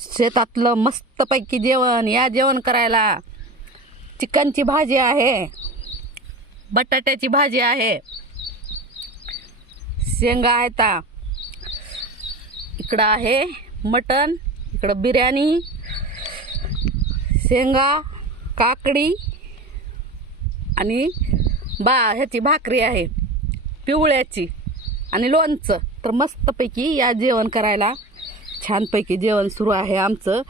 शेतातलं मस्तपैकी जेवण. या जेवण करायला. चिकनची भाजी आहे, बटाट्याची भाजी आहे, शेंगा आहेत, इकडं आहे मटण, इकडं बिर्याणी, शेंगा, काकडी आणि ह्याची भाकरी आहे पिवळ्याची आणि लोणचं. तर मस्तपैकी या जेवण करायला. छानपैकी जेवण सुरू आहे आमचं.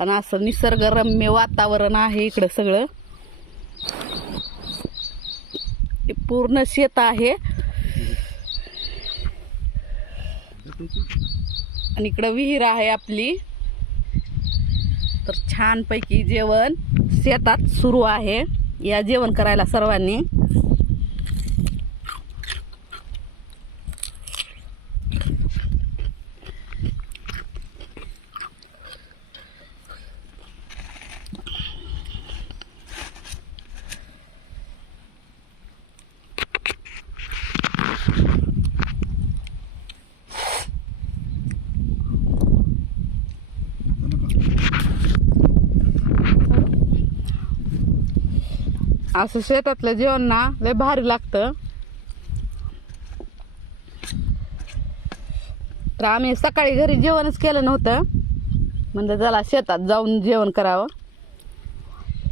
आणि असं निसर्गरम्य वातावरण आहे इकडं सगळं. पूर्ण शेत आहे आणि इकडं विहीर आहे आपली. तर छानपैकी जेवण शेतात सुरू आहे. या जेवण करायला सर्वांनी. असं शेतातलं जेवण ना लय भारी लागतं. तर आम्ही सकाळी घरी जेवणच केलं नव्हतं. म्हणजे चला शेतात जाऊन जेवण करावं.